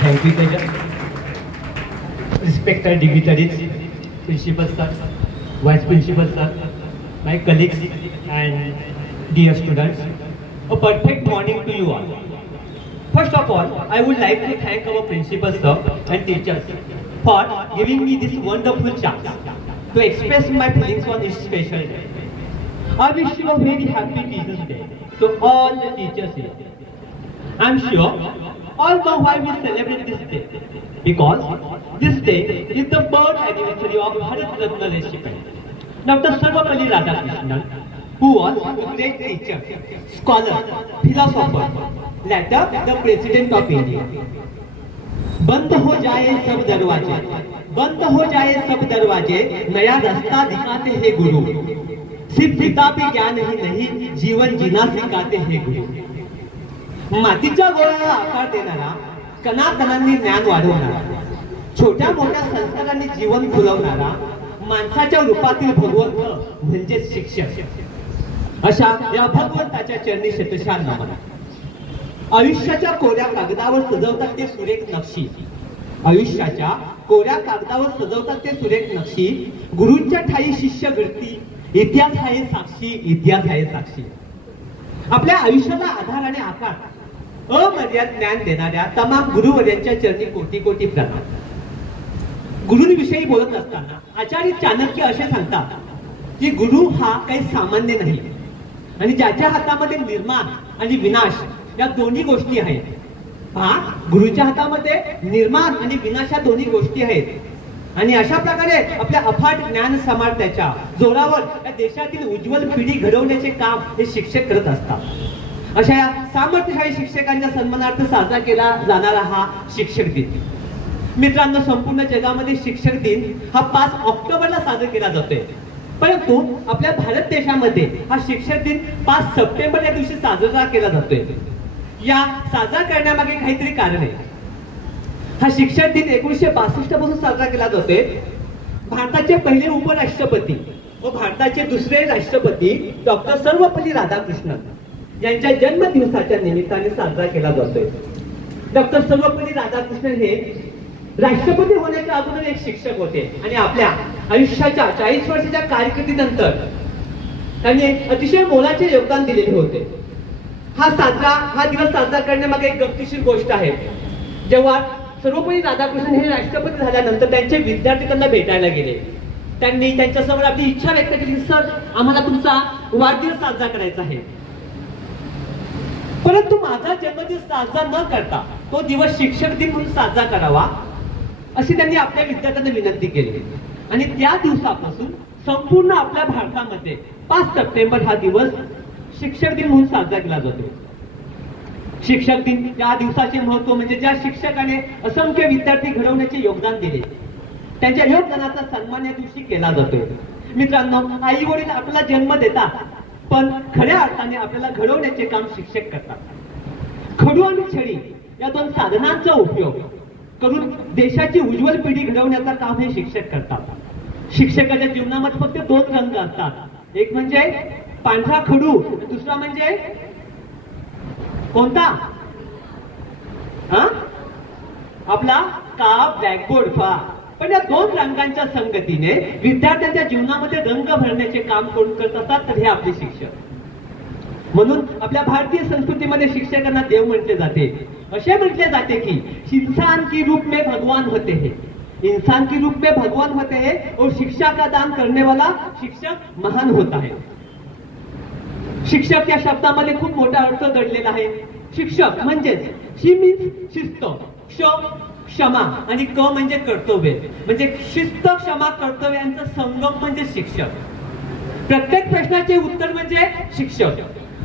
Thank you, Teja. Respected dignitaries, Principal Sir, Vice Principal Sir, my colleagues and dear students, a perfect morning to you all. First of all, I would like to thank our Principal Sir and teachers for giving me this wonderful chance to express my feelings on this special day. I wish you a very happy Teachers' Day to all the teachers here. I am sure all know why we celebrate this day, because this day is the birth anniversary of Bharat Ratna recipient, Dr. Sarvapalli Radhakrishnan, who was a great teacher, scholar, philosopher, later the President of India. बंद हो जाए सब दरवाजे, बंद हो जाए सब दरवाजे, नया रास्ता दिखाते हैं गुरु, सिर्फ किताबी ज्ञान ही नहीं, जीवन जीना सिखाते हैं गुरु. मातीच्या गोळ्याला आकार देणारा, कणाकणांनी ज्ञान वाढवणारा, छोट्या मोठ्या संस्कारांनी जीवन फुलवणारा, माणसाच्या रूपातील भगवंत म्हणजे शिक्षक. अशा या भगवंताच्या चरणी शतशः नमन. आयुष्याच्या कोऱ्या कागदावर सजवतात ते सुरेख नक्षी, आयुष्याच्या कोऱ्या कागदावर सजवतात ते सुरेख नक्षी, गुरूंच्या ठाई शिष्य घडती, इतिहास आहे साक्षी, इतिहास आहे साक्षी. आपल्या आयुष्याला आधार आणि आकार अमर्याद ज्ञान देणाऱ्या तमाम गुरुवर्यांच्या चरणी कोटी कोटी प्रणाम. गुरूंविषयी बोलत असताना आचार्य चाणक्य असे सांगतात की गुरु हा काही सामान्य नाही, आणि ज्याच्या हातामध्ये निर्माण आणि विनाश या दोन्ही गोष्टी आहेत. हा गुरुच्या हातामध्ये निर्माण आणि विनाश या दोन्ही गोष्टी आहेत, आणि अशा प्रकारे आपल्या अफाट ज्ञान सामर्थ्याच्या जोरावर या देशातील उज्ज्वल पिढी घडवण्याचे काम हे शिक्षक करत असतात. अशा या सामर्थ्यशाली शिक्षकांच्या सन्मानार्थ साजरा केला जाणारा हा शिक्षक दिन. मित्रांनो, संपूर्ण जगामध्ये शिक्षक दिन हा 5 ऑक्टोबरला साजरा केला जातोय, परंतु आपल्या भारत देशामध्ये हा शिक्षक दिन 5 सप्टेंबर या दिवशी साजरा केला जातोय. या साजरा करण्यामागे काहीतरी कारण आहे. हा शिक्षक दिन 1962 पासून साजरा केला जातोय. भारताचे पहिले उपराष्ट्रपती व भारताचे दुसरे राष्ट्रपती डॉक्टर सर्वपल्ली राधाकृष्णन यांच्या जन्मदिवसाच्या निमित्ताने साजरा केला जातोय. डॉक्टर सर्वपल्ली राधाकृष्णन हे राष्ट्रपती होण्याच्या अगोदर एक शिक्षक होते, आणि आपल्या आयुष्याच्या 40 वर्षाच्या कारकिर्दीनंतर त्यांनी अतिशय मोलाचे योगदान दिलेले होते. हा दिवस साजरा करण्यामागे एक गमतीशीर गोष्ट आहे. जेव्हा सर्वपल्ली राधाकृष्णन हे राष्ट्रपती झाल्यानंतर त्यांचे विद्यार्थी त्यांना भेटायला गेले. त्यांनी त्यांच्यासमोर आपली इच्छा व्यक्त केली, सर आम्हाला तुमचा वाढदिवस साजरा करायचा आहे, परंतु माझा जन्मदिवस साजरा न करता तो दिवस शिक्षक दिन म्हणून साजरा करावा, अशी त्यांनी आपल्या विद्यार्थ्यांना विनंती केली. आणि त्या दिवसापासून संपूर्ण आपल्या भारतामध्ये 5 सप्टेंबर हा दिवस शिक्षक दिन म्हणून साजरा केला जातो. शिक्षक दिन या दिवसाचे महत्व म्हणजे ज्या शिक्षकाने असंख्य विद्यार्थी घडवण्याचे योगदान दिले, त्यांच्या योगदानाचा सन्मान या दिवशी केला जातोय. मित्रांनो, आई वडील आपल्याला जन्म देतात, पण खऱ्या अर्थाने आपल्याला घडवण्याचे काम शिक्षक करतात. खडू आणि छडी या 2 साधनांचा उपयोग करून देशाची उज्ज्वल पिढी घडवण्याचं काम हे शिक्षक करतात. शिक्षकाच्या जीवनामध्ये फक्त 2 रंग असतात, एक म्हणजे पांढरा खडू, दुसरा म्हणजे कोणता? आपला ब्लॅकबोर्ड. पण या 2 रंगांच्या संगतीने विद्यार्थ्यांच्या जीवनामध्ये रंग भरण्याचे काम कोण करत असतात, तर हे आपले शिक्षक. म्हणून आपल्या भारतीय संस्कृतीमध्ये शिक्षकांना देव म्हटले जाते. असे म्हटले जाते की इंसान की रूप में भगवान होते हैं, इंसान की रूप में भगवान होते हैं, और शिक्षा का दान करने वाला शिक्षक महान होता है. शिक्षक या शब्दामध्ये खूप मोठा अर्थ दडलेला आहे. शिक्षक म्हणजेच शी मीन्स शिस्त, क्ष क्षमा, आणि क म्हणजे कर्तव्य, म्हणजे शिस्त क्षमा कर्तव्य यांचा संगम म्हणजे शिक्षक. प्रत्येक प्रश्नाचे उत्तर म्हणजे शिक्षक.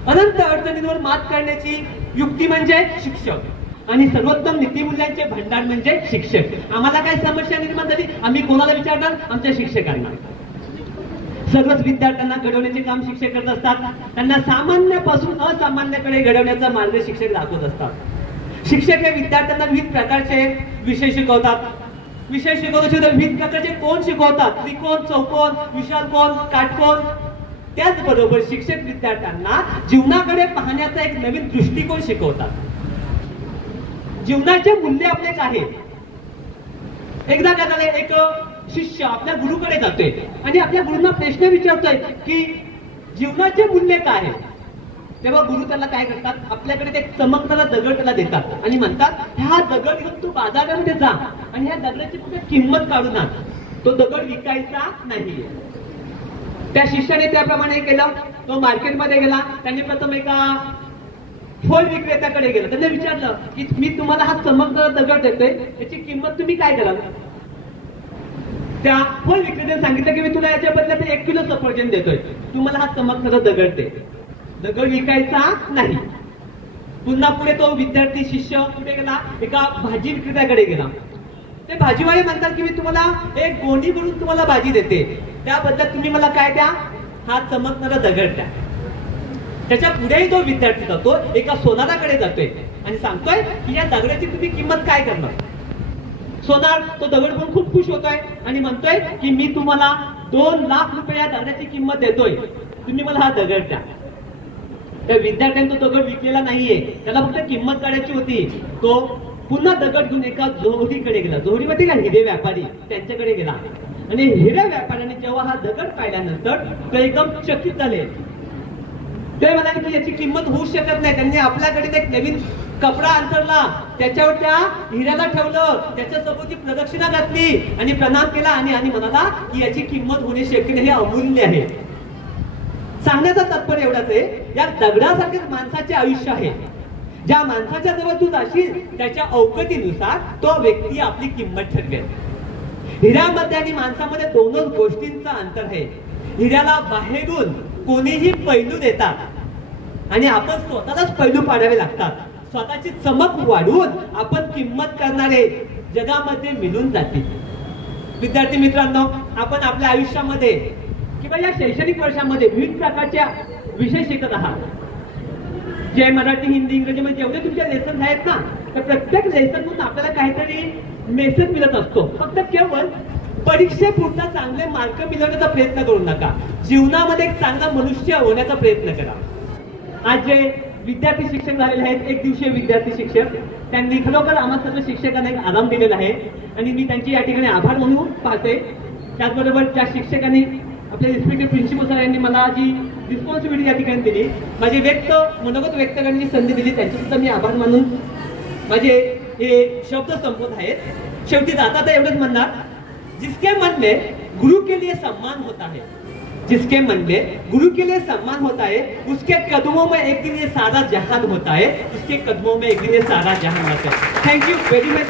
अनंत अडचणींवर मात करण्याची युक्ती म्हणजे शिक्षक, आणि सर्वोत्तम नीतिमूल्यांचे भंडार म्हणजे शिक्षक. आम्हाला काय समस्या निर्माण झाली, आम्ही कोणाला विचारणार? आमच्या शिक्षकांना. सर्वच विद्यार्थ्यांना घडवण्याचे काम शिक्षक करत असतात. त्यांना सामान्यापासून असामान्याकडे घडवण्याचा मार्ग शिक्षक दाखवत असतात. शिक्षक हे विद्यार्थ्यांना विविध प्रकारचे विषय शिकवतात. विषय शिकवतात विविध प्रकारचे कोण शिकवतात, त्रिकोण, चौकोन, विशाल कोण, काटकोन. त्याचबरोबर शिक्षक विद्यार्थ्यांना जीवनाकडे पाहण्याचा एक नवीन दृष्टिकोन शिकवतात. जीवनाचे मूल्य आपले काय आहे. एकदा काय झालंय, एक शिष्य आपल्या गुरुकडे जातोय आणि आपल्या गुरुंना प्रश्न विचारतोय की जीवनाचे मूल्य काय आहे. तेव्हा गुरु त्याला काय करतात, आपल्याकडे ते चमकणारा दगड त्याला देतात आणि म्हणतात हा दगड घेऊन तू बाजारामध्ये जा आणि ह्या दगडाची कुठे किंमत काढून आण, तो दगड विकायचा नाही. त्या शिष्याने त्याप्रमाणे केलं. तो मार्केटमध्ये गेला. त्यांनी प्रथम एका फळ विक्रेत्याकडे गेला. त्यांनी विचारलं की मी तुम्हाला हा चमकणारा दगड देतोय, याची किंमत तुम्ही काय कराल. त्या फळ विक्रेत्याने सांगितलं की मी तुला याच्या बदल्यात 1 किलो सफरचंद देतोय, तुम्हाला हा चमकणारा दगड दे. दगड विकायचा नाही. पुन्हा पुढे तो विद्यार्थी शिष्य कुठे गेला, एका भाजी विक्रेत्याकडे गेला. ते भाजीवाले म्हणतात की मी तुम्हाला एक गोणी म्हणून तुम्हाला भाजी देते, त्याबद्दल तुम्ही मला काय द्या, हा चमकणारा दगड द्या. त्याच्या पुढेही तो विद्यार्थी जातो, एका सोनाराकडे जातोय आणि सांगतोय की या दगडाची तुम्ही किंमत काय करणार. सोनार तो दगड पण खूप खुश होतोय आणि म्हणतोय की मी तुम्हाला 2 लाख रुपये या दगडाची किंमत देतोय, तुम्ही मला हा दगड द्या. त्या विद्यार्थ्याने तो दगड विकलेला नाहीये, त्याला फक्त किंमत काढायची होती. तो पुन्हा दगड घेऊन एका जोहरीकडे गेला. जोहरीमध्ये का हिरे व्यापारी, त्यांच्याकडे गेला आणि हिरे व्यापाऱ्याने जेव्हा हा दगड पाहिल्यानंतर ते एकदम चकित झाले. ते म्हणाले की याची किंमत होऊ शकत नाही. त्यांनी आपल्याकडे एक नवीन कपडा अंतरला, त्याच्यावर त्या हिऱ्याला ठेवलं, त्याच्या सभोवती प्रदक्षिणा घातली आणि प्रणाम केला आणि म्हणाला की याची किंमत होणे शक्य नाही, हे अमूल्य आहे. सांगण्याचा तात्पर्य एवढाच आहे, या दगडासारखेच माणसाचे आयुष्य आहे. ज्या माणसाच्या जवळ तू जाशील त्याच्या अवकतीनुसार तो व्यक्ती आपली किंमत ठरवेल. हिऱ्यामध्ये आणि माणसामध्ये दोनच गोष्टींचा अंतर आहे. हिऱ्याला बाहेरून कोणीही पैलू देतात आणि आपण स्वतःलाच पैलू पाडावे लागतात. स्वतःची चमक वाढवून आपण किंमत करणारे जगामध्ये मिळून जातील. विद्यार्थी मित्रांनो, आपण आपल्या आयुष्यामध्ये किंवा या शैक्षणिक वर्षामध्ये विविध प्रकारच्या विषय शिकत आहात. जे मराठी, हिंदी, इंग्रजी मध्ये जेवढे तुमचे लेसन आहेत ना, तर प्रत्येक लेसन मधून आपल्याला काहीतरी मेसेज मिळत असतो. फक्त केवळ परीक्षेपुरता चांगले मार्क मिळवण्याचा प्रयत्न करू नका, जीवनामध्ये एक चांगला मनुष्य होण्याचा प्रयत्न करा. आज जे विद्यार्थी शिक्षक झालेले आहेत, 1 दिवसीय विद्यार्थी शिक्षक, त्यांनी खरोखर आम्हा सर्व शिक्षकांना एक आराम दिलेला आहे आणि मी त्यांचे या ठिकाणी आभार मानू पाहते. त्याचबरोबर त्या शिक्षकांनी आपल्या रिस्पेक्टिव्ह प्रिन्सिपल सर यांनी मला जी रिस्पॉन्सिबिलिटी या ठिकाणी दिली, माझे मनोगत व्यक्त करण्याची संधी दिली, त्यांचे सुद्धा मी आभार मानून माझे हे शब्द संपवत आहेत. शेवटी जाता एवढंच म्हणणार, जिसके मन में गुरु के लिए सम्मान होता है, जिसके मन में गुरु के लिए सम्मान होता है, उसके कदमों में एक दिन ये सारा जहान होता है, उसके कदमों में एक दिन ये सारा जहान होता है. Thank you very much.